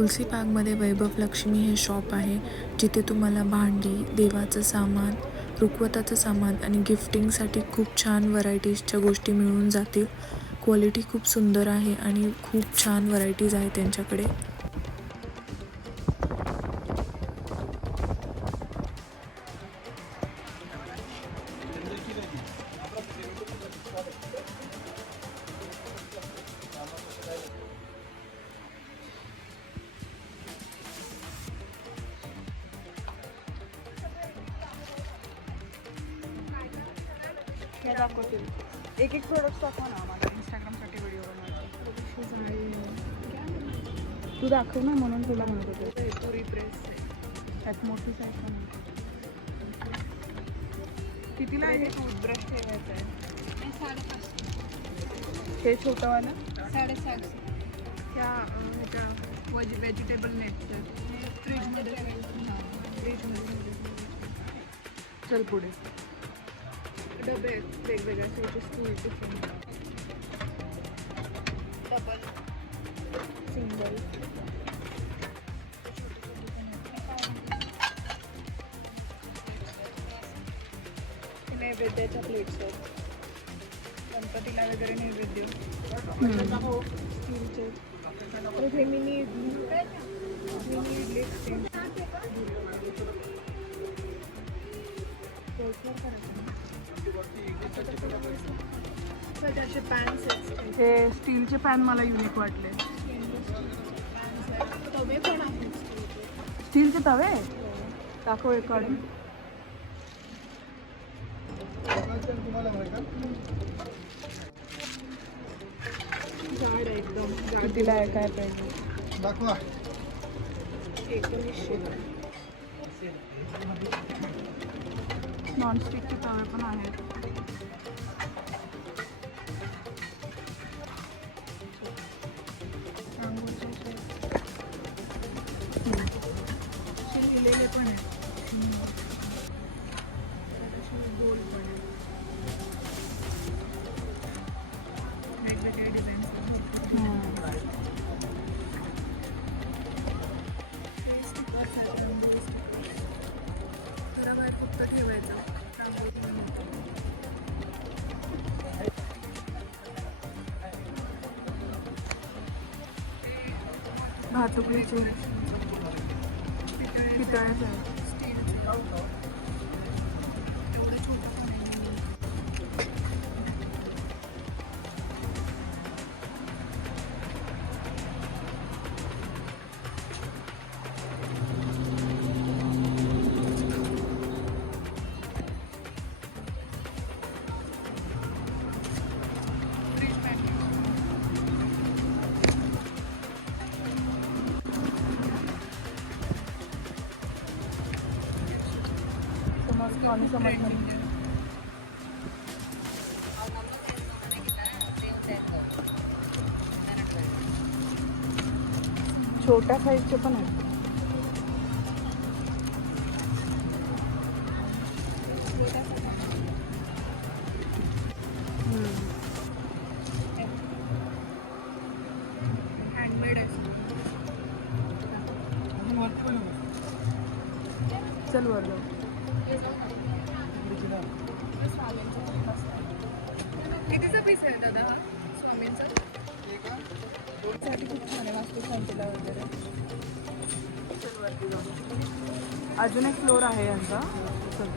तुलसी बागमध्ये वैभव लक्ष्मी हे शॉप आहे जिथे तुम्हाला भांडी देवाचं सामान रुखवताचं सामान आणि गिफ्टिंगसाठी खूप छान व्हरायटीजच्या गोष्टी मिळून जातील. क्वालिटी खूप सुंदर आहे आणि खूप छान व्हरायटीज आहे त्यांच्याकडे. हे दाखवतील एक एक प्रोडक्ट दाखवा ना आम्हाला. इंस्टाग्रामसाठी व्हिडिओ बनवायचे. तू दाखव ना म्हणून तुला म्हणत होते. पुरी प्रेस त्यात मोठी साईज पण आहे. कितीला आहे? टूथब्रश ठेवायचं आहे. हे छोटंवालं? साडेसातशे त्या ह्याच्या वज व्हेजिटेबल नेटचं फ्रीजमध्ये फ्रीजमध्ये चल पुढे. डबे वेगवेगळ्या साईजचे स्कूल टिफिन डबल सिंगल नैवेद्याच्या प्लेट्स आहेत गणपतीला वगैरे नैवेद्य. स्टीलचे. परत हे मिनी इडली. स्टील त्याचे पॅन्स हे स्टीलचे पॅन मला युनिक वाटले. तवे पण आहेत. स्टीलचे तवे? दाखव एक काढून जाड आहे एकदम. आहे काय पाहिजे दाखवा. एकोणीसशे. नॉनस्टिकचे तवे पण आहेत. असे पण आहेत. गोल पण आहे वेगवेगळे डिझाईन थोडा वेळ फक्त ठेवायचं भातुकलीचे. Happy Thursday. आणि समज छोट्या साईजचे पण आहेत. चल वर जाऊ आहे दादा हा स्वामींचा खूप छान आहे वास्तुशांतीला वगैरे अजून एक फ्लोर आहे यांचा चल.